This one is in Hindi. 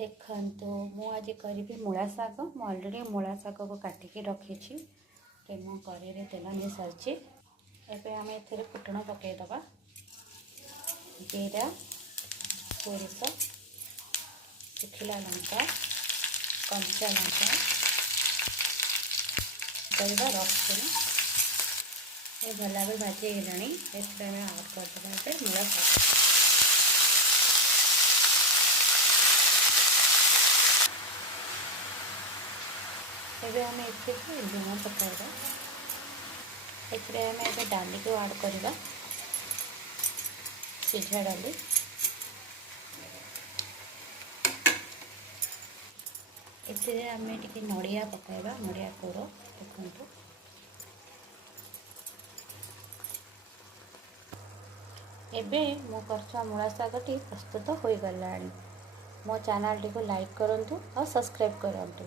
देखंतु मु आज करी मूला शाग। मु ऑलरेडी मूला शाग को काटिकी रखी मो कड़े तेल नहीं सारी। एवं आम ए फुटण पकईदबा जीरा सोरिष शुखिला लंका कंचा लंका रसुण ये भल भाव भाजी गलानी। आम आड करदे मूला शाग। एबे आम लुण पकाइबा। आम डाली को आड करवा सीझा डाली। एथिरे आम टिके नड़िया पकाइबा नड़िया कोर देखंतु। एबे मो करछा मूला शागटी प्रस्तुत हो गलानी। मो चैनल टी को लाइक करंतु और सब्सक्राइब करंतु।